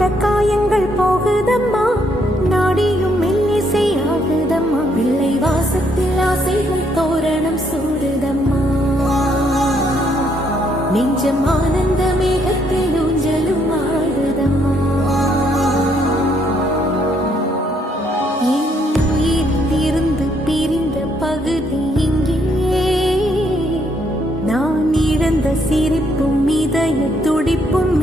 கொண்ட காயங்கள் போகுதம்மா, நாடியும் மெல்லிசை ஆகுதம்மா, பிள்ளை வாசத்தில் ஆசைகள் தோரணம் சூடுதம்மா, நெஞ்சம் ஆனந்த மேகத்தில் ஊஞ்சலும் ஆடுதம்மா. என் உயிரிலிருந்து பிரிந்த பகுதி இங்கே, நான் இழந்த சிரிப்பும் இதய துடிப்பும்